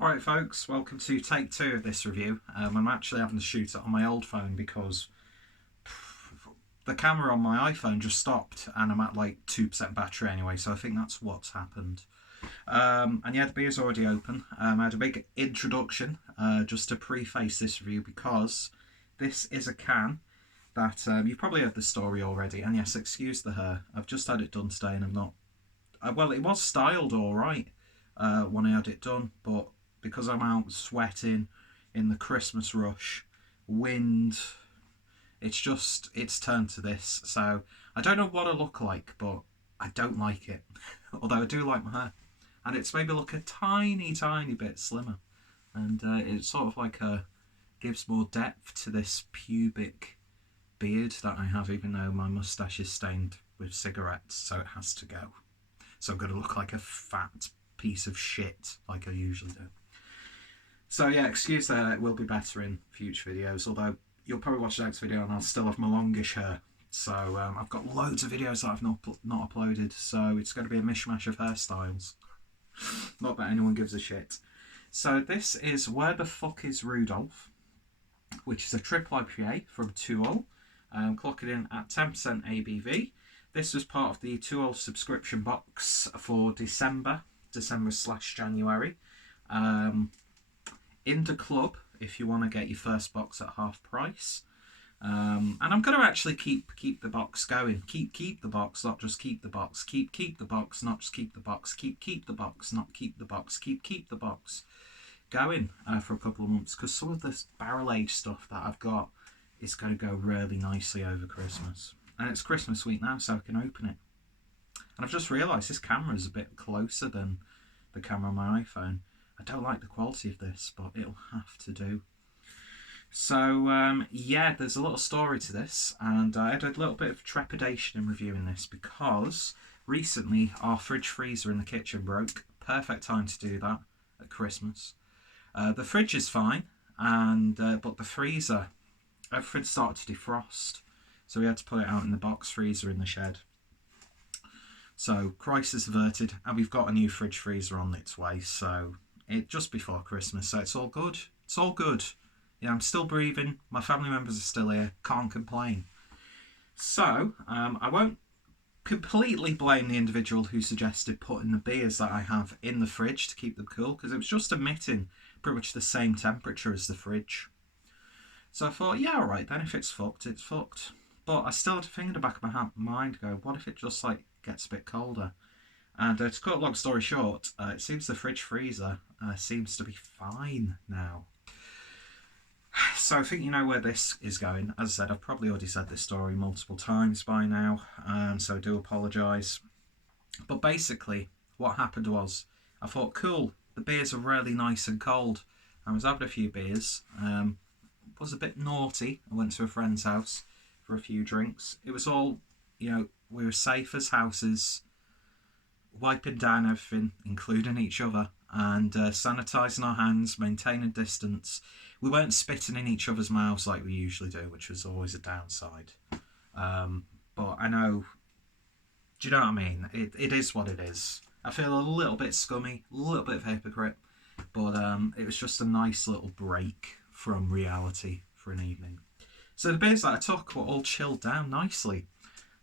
Alright folks, welcome to take 2 of this review. I'm actually having to shoot it on my old phone because the camera on my iPhone just stopped and I'm at like 2% battery anyway, so I think that's what's happened. And yeah, the beer's already open. I had a big introduction just to preface this review because this is a can that you've probably heard the story already, and yes, excuse the hair. I've just had it done today and I'm not... well, it was styled alright when I had it done, but because I'm out sweating in the Christmas rush, wind, it's turned to this. So I don't know what I look like, but I don't like it. Although I do like my hair. And it's made me look a tiny bit slimmer. And it's sort of like gives more depth to this pubic beard that I have, even though my moustache is stained with cigarettes, so it has to go. So I'm going to look like a fat piece of shit like I usually do. So yeah, excuse that, it will be better in future videos, although you'll probably watch the next video and I'll still have my longish hair. So I've got loads of videos that I've not uploaded, so it's going to be a mishmash of hairstyles. Not that anyone gives a shit. So this is Where the Fuck is Rudolph, which is a triple IPA from 2.0, clocking in at 10% ABV. This was part of the 2.0 subscription box for December/January. In the club, if you want to get your first box at half price. And I'm going to actually keep the box going. Keep the box, not just keep the box. Keep the box, not just keep the box. Keep the box, not keep the box. Keep the box going for a couple of months, because some of this barrel aged stuff that I've got is going to go really nicely over Christmas. And it's Christmas week now, so I can open it. And I've just realised this camera is a bit closer than the camera on my iPhone. I don't like the quality of this, but it'll have to do. So, yeah, there's a little story to this, and I had a little bit of trepidation in reviewing this because recently our fridge freezer in the kitchen broke. Perfect time to do that at Christmas. The fridge is fine, and but the freezer, everything started to defrost, so we had to put it out in the box freezer in the shed. So, crisis averted, and we've got a new fridge freezer on its way, so just before Christmas, so it's all good. It's all good. Yeah, I'm still breathing. My family members are still here. Can't complain. So, I won't completely blame the individual who suggested putting the beers that I have in the fridge to keep them cool, because it was just emitting pretty much the same temperature as the fridge. So I thought, yeah, alright then, if it's fucked, it's fucked. But I still had a thing in the back of my mind go, what if it just like gets a bit colder? And to cut a long story short, it seems the fridge freezer seems to be fine now. So I think you know where this is going. As I said, I've probably already said this story multiple times by now, so I do apologise. But basically, what happened was, I thought, cool, the beers are really nice and cold. I was having a few beers, was a bit naughty. I went to a friend's house for a few drinks. It was all, we were safe as houses, wiping down everything, including each other, and sanitising our hands, maintaining distance. We weren't spitting in each other's mouths like we usually do, which was always a downside. But I know, do you know what I mean? It is what it is. I feel a little bit scummy, a little bit of a hypocrite, but it was just a nice little break from reality for an evening. So the beers that I took were all chilled down nicely.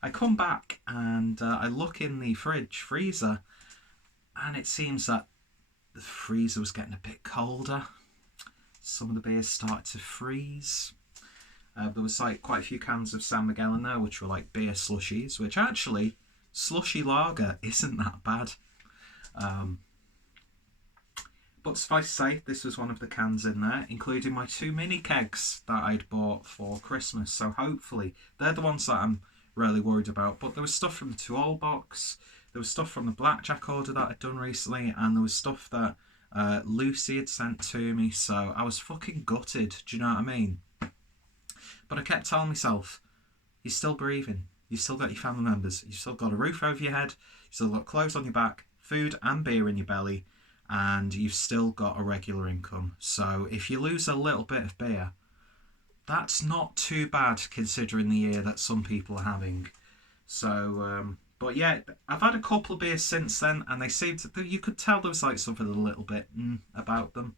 I come back and I look in the freezer, and it seems that the freezer was getting a bit colder. Some of the beers started to freeze. There was like quite a few cans of Cinemageddon there, which were like beer slushies, which actually, slushy lager isn't that bad. But suffice to say, this was one of the cans in there, including my 2 mini kegs that I'd bought for Christmas. So hopefully, they're the ones that I'm really worried about. But there was stuff from the 2.0 box, there was stuff from the blackjack order that I'd done recently, and there was stuff that Lucy had sent to me, so I was fucking gutted, do you know what I mean? But I kept telling myself, you're still breathing, you've still got your family members, you've still got a roof over your head, you've still got clothes on your back, food and beer in your belly, and you've still got a regular income. So if you lose a little bit of beer, that's not too bad considering the year that some people are having. So But yeah, I've had a couple of beers since then, and they seemed to, you could tell there was like something a little bit about them,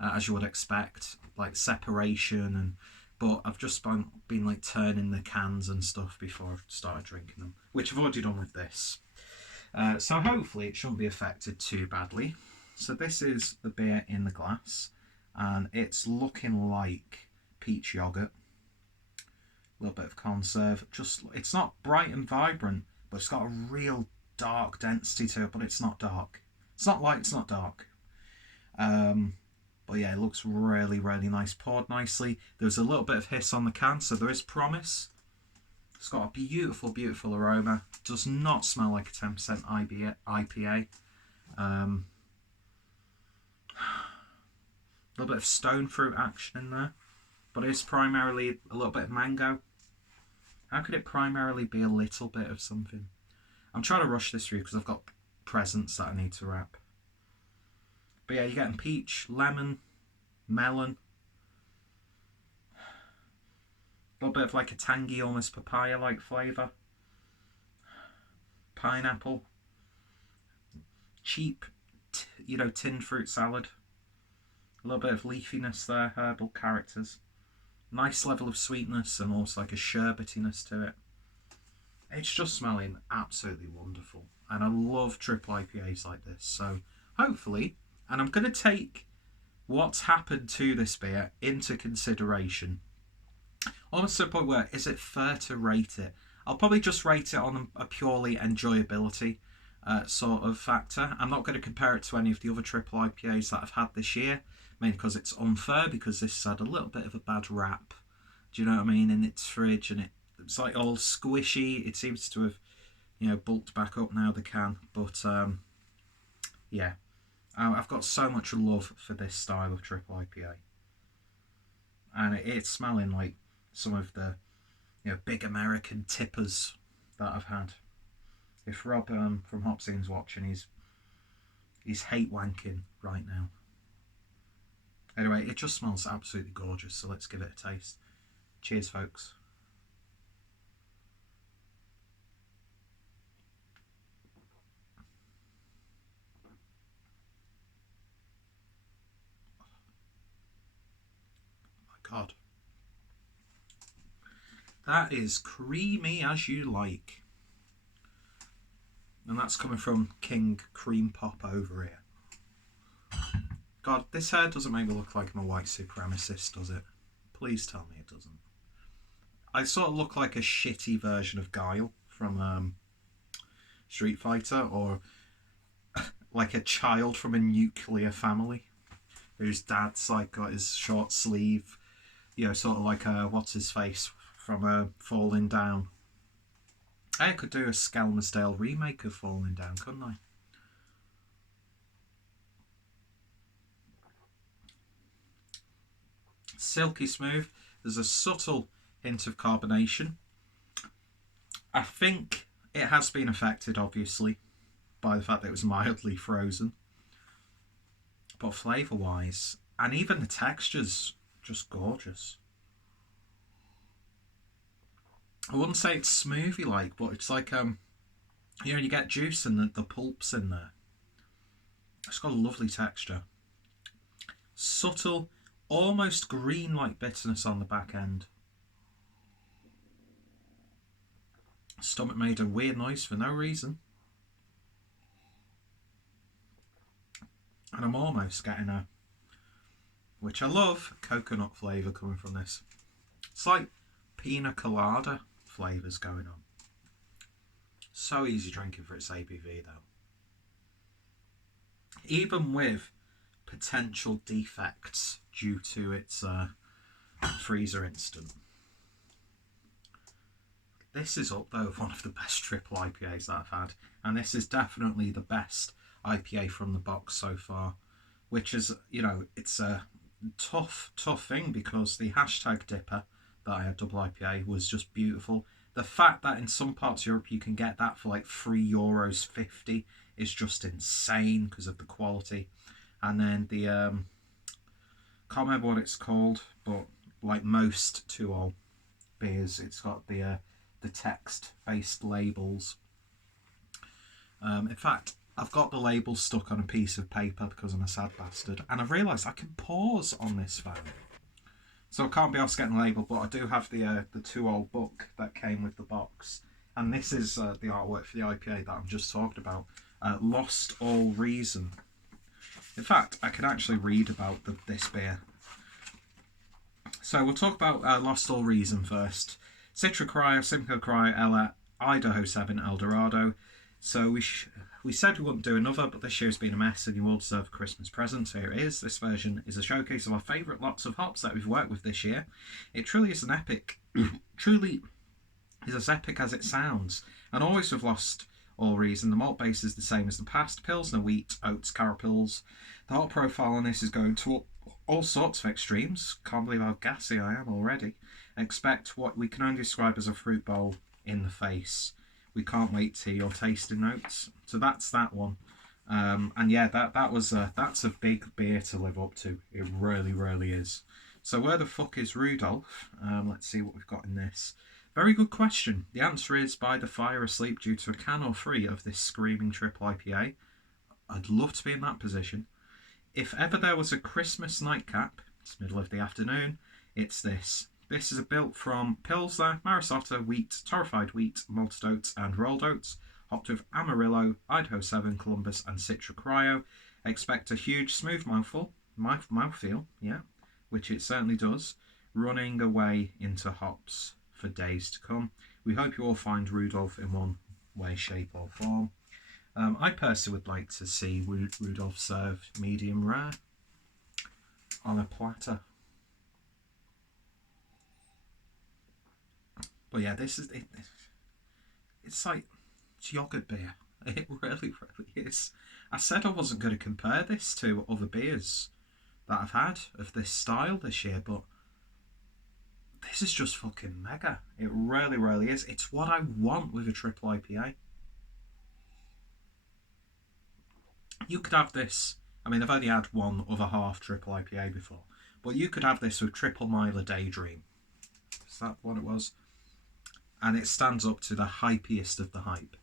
as you would expect, like separation and. But I've just been like turning the cans and stuff before I've started drinking them, which I've already done with this. So hopefully it shouldn't be affected too badly. So this is the beer in the glass, and it's looking like peach yogurt. A little bit of conserve. It's not bright and vibrant, but it's got a real dark density to it. But it's not dark. It's not light. It's not dark. But yeah, it looks really, really nice. Poured nicely. There's a little bit of hiss on the can, so there is promise. It's got a beautiful, beautiful aroma. Does not smell like a 10% IPA. A little bit of stone fruit action in there. But it's primarily a little bit of mango. How could it primarily be a little bit of something? I'm trying to rush this through because I've got presents that I need to wrap. But yeah, you're getting peach, lemon, melon. A little bit of like a tangy, almost papaya-like flavour. Pineapple. Cheap, tinned fruit salad. A little bit of leafiness there, herbal characters. Nice level of sweetness and also like a sherbetiness to it. It's just smelling absolutely wonderful. And I love triple IPAs like this. So hopefully, and I'm going to take what's happened to this beer into consideration. Almost to the point where, is it fair to rate it? I'll probably just rate it on a purely enjoyability sort of factor. I'm not going to compare it to any of the other triple IPAs that I've had this year, mainly because it's unfair, because this has had a little bit of a bad rap. Do you know what I mean? In its fridge, and it's like all squishy. It seems to have, bulked back up now, the can. But yeah, I've got so much love for this style of triple IPA, and it's smelling like some of the big American tippers that I've had. If Rob from Hopsing's watching, he's hate wanking right now. Anyway, it just smells absolutely gorgeous, so let's give it a taste. Cheers, folks. Oh my God. That is creamy as you like. And that's coming from King Cream Pop over here. God, this hair doesn't make me look like I'm a white supremacist, does it? Please tell me it doesn't. I sort of look like a shitty version of Guile from Street Fighter, or like a child from a nuclear family whose dad's like got his short sleeve, sort of like what's his face from Falling Down. I could do a Skelmersdale remake of Falling Down, couldn't I? Silky smooth. There's a subtle hint of carbonation. I think it has been affected, obviously, by the fact that it was mildly frozen. But flavour-wise, and even the texture's just gorgeous. I wouldn't say it's smoothie-like, but it's like, you get juice and the pulp's in there. It's got a lovely texture. Subtle, almost green-like bitterness on the back end. Stomach made a weird noise for no reason. And I'm almost getting which I love, coconut flavour coming from this. It's like pina colada flavours going on. So easy drinking for its ABV though. Even with potential defects due to its freezer instant. This is up though one of the best triple IPAs that I've had, and this is definitely the best IPA from the box so far, which is, it's a tough thing because the hashtag dipper that I had double IPA was just beautiful. The fact that in some parts of Europe you can get that for like €3.50 is just insane because of the quality. And then the can't remember what it's called, but like most 2-0 beers, it's got the text-based labels In fact, I've got the label stuck on a piece of paper because I'm a sad bastard, and I've realised I can pause on this phone. So I can't be asked getting the label, but I do have the 2-old book that came with the box. And this is the artwork for the IPA that I'm just talking about. Lost All Reason. In fact, I can actually read about this beer. So we'll talk about Lost All Reason first. Citra Cryo, Simcoe Cryo, Ella, Idaho 7, Eldorado. So we said we wouldn't do another, but this year's been a mess and you all deserve a Christmas present. Here it is. This version is a showcase of our favourite lots of hops that we've worked with this year. It truly is an epic, truly is as epic as it sounds. And always with Lost All Reason, the malt base is the same as the past. Pilsner, wheat, oats, carapils. The hop profile on this is going to all sorts of extremes. Can't believe how gassy I am already. Expect what we can only describe as a fruit bowl in the face. We can't wait to your tasting notes. So that's that one. And yeah, that's a big beer to live up to. It really, really is. So where the fuck is Rudolph? Let's see what we've got in this. Very good question. The answer is by the fire asleep due to a can or three of this screaming triple IPA. I'd love to be in that position. If ever there was a Christmas nightcap, it's middle of the afternoon, it's this. This is built from Pilsner, Marisotto, wheat, torrefied wheat, malted oats and rolled oats, hopped with Amarillo, Idaho 7, Columbus and Citra Cryo. Expect a huge smooth mouthfeel, yeah, which it certainly does, running away into hops for days to come. We hope you all find Rudolph in one way, shape or form. I personally would like to see Rudolph served medium rare on a platter. But yeah, this is it. It's like it's yogurt beer. It really, really is. I said I wasn't going to compare this to other beers that I've had of this style this year, but this is just fucking mega. It really, really is. It's what I want with a triple IPA. You could have this. I mean, I've only had one other half triple IPA before, but you could have this with Triple Miler Daydream. Is that what it was? And it stands up to the hypiest of the hype.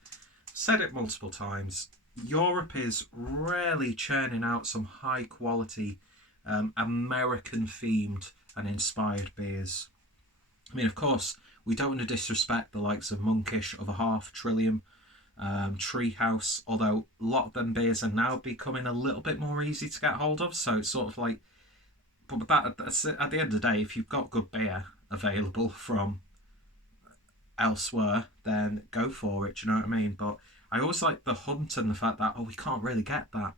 Said it multiple times. Europe is really churning out some high quality American themed and inspired beers. I mean, of course, we don't want to disrespect the likes of Monkish, Other Half, Trillium, Treehouse, although a lot of them beers are now becoming a little bit more easy to get hold of, so it's sort of like, but that's at the end of the day, if you've got good beer available from elsewhere, then go for it, do you know what I mean? But I always like the hunt and the fact that, we can't really get that,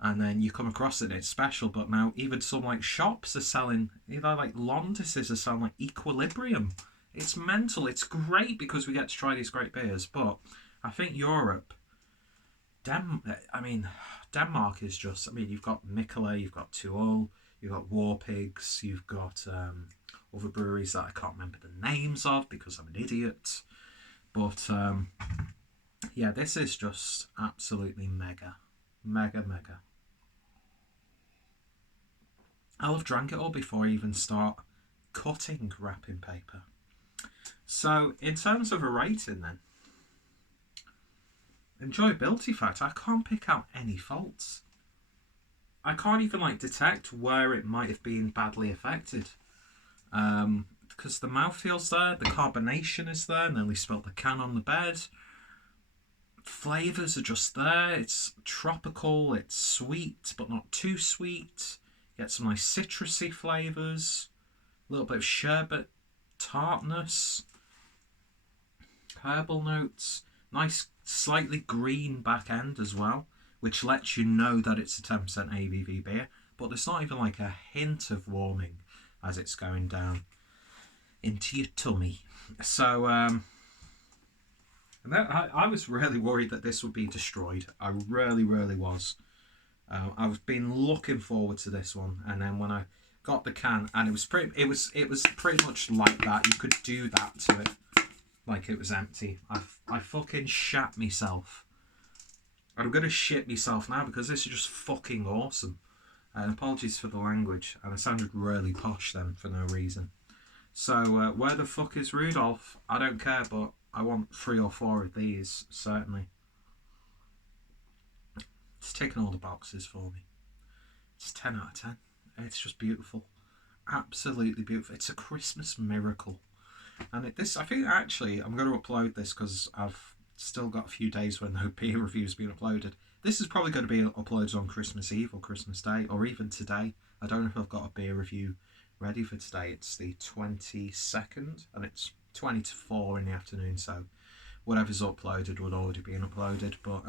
and then you come across it and it's special. But now even some like shops are selling, like Londises are selling like Equilibrium. It's mental. It's great because we get to try these great beers. But I think Europe, Denmark is just, you've got Mikkeller, you've got Tuol, you've got War Pigs, you've got other breweries that I can't remember the names of because I'm an idiot. But yeah, this is just absolutely mega. Mega, mega. I'll have drank it all before I even start cutting wrapping paper. So in terms of a rating then, enjoyability factor, I can't pick out any faults. I can't even detect where it might have been badly affected. Because the mouthfeel's there, the carbonation is there, nearly spilled the can on the bed. Flavours are just there. It's tropical, it's sweet, but not too sweet. Get some nice citrusy flavours, a little bit of sherbet, tartness, herbal notes, nice slightly green back end as well, which lets you know that it's a 10% ABV beer, but there's not even a hint of warming as it's going down into your tummy. So I was really worried that this would be destroyed. I really, really was. I've been looking forward to this one, and then when I got the can, and it was pretty much like that. You could do that to it, like it was empty. I fucking shat myself. I'm gonna shit myself now because this is just fucking awesome. And apologies for the language, and I sounded really posh then for no reason. So where the fuck is Rudolph? I don't care, but I want 3 or 4 of these certainly. It's ticking all the boxes for me. It's 10 out of 10. It's just beautiful. Absolutely beautiful. It's a Christmas miracle. And this, I think actually, I'm going to upload this because I've still got a few days when no beer review's been uploaded. This is probably going to be uploaded on Christmas Eve or Christmas Day, or even today. I don't know if I've got a beer review ready for today. It's the 22nd, and it's 20 to 4 in the afternoon, so whatever's uploaded would already be uploaded. But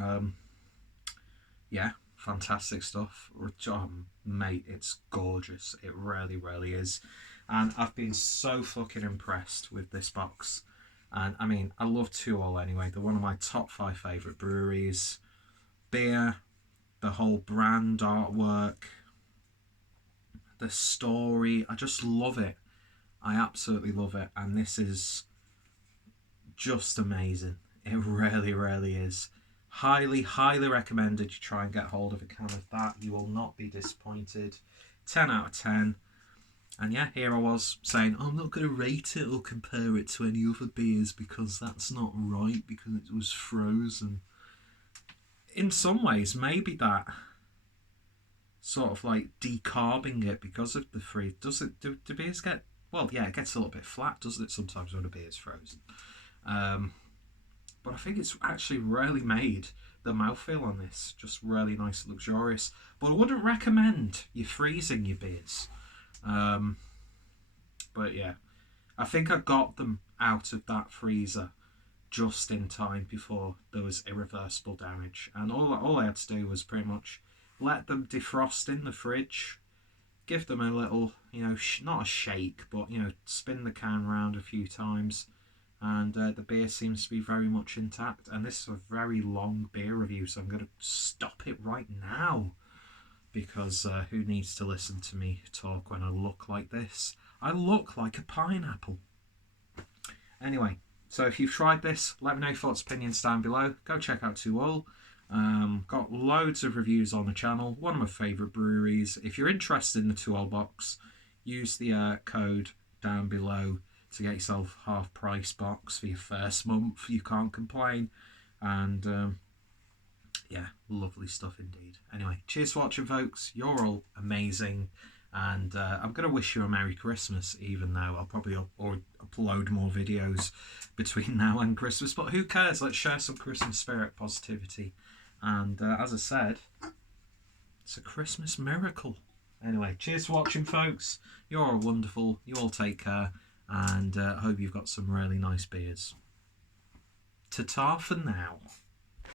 yeah, fantastic stuff. Mate, it's gorgeous. It really, really is. And I've been so fucking impressed with this box. And I mean, I love 2All anyway. They're one of my top 5 favourite breweries. Beer, the whole brand artwork, the story, I just love it. I absolutely love it. And this is just amazing. It really, really is. Highly, highly recommended you try and get hold of a can of that. You will not be disappointed. 10 out of 10. And yeah, here I was saying, I'm not going to rate it or compare it to any other beers because that's not right, because it was frozen. In some ways, maybe that sort of like decarbing it because of the freeze. Does it, do beers get, well, yeah, it gets a little bit flat, doesn't it, sometimes when a beer's frozen. But I think it's actually really made the mouthfeel on this just really nice and luxurious. But I wouldn't recommend you freezing your beers. But yeah, I think I got them out of that freezer just in time before there was irreversible damage, and all I had to do was pretty much let them defrost in the fridge, give them a little, not a shake, but spin the can round a few times, and the beer seems to be very much intact. And this is a very long beer review, so I'm going to stop it right now, because who needs to listen to me talk when I look like this? I look like a pineapple. Anyway, so if you've tried this, let me know your thoughts, opinions down below. Go check out 2All. Got loads of reviews on the channel. One of my favourite breweries. If you're interested in the 2All box, use the code down below to get yourself half price box for your first month. You can't complain. And yeah, lovely stuff indeed. Anyway, cheers for watching, folks. You're all amazing. And I'm going to wish you a Merry Christmas, even though I'll probably upload more videos between now and Christmas. But who cares? Let's share some Christmas spirit, positivity. And as I said, it's a Christmas miracle. Anyway, cheers for watching, folks. You're all wonderful. You all take care. And I hope you've got some really nice beers. Ta-ta for now.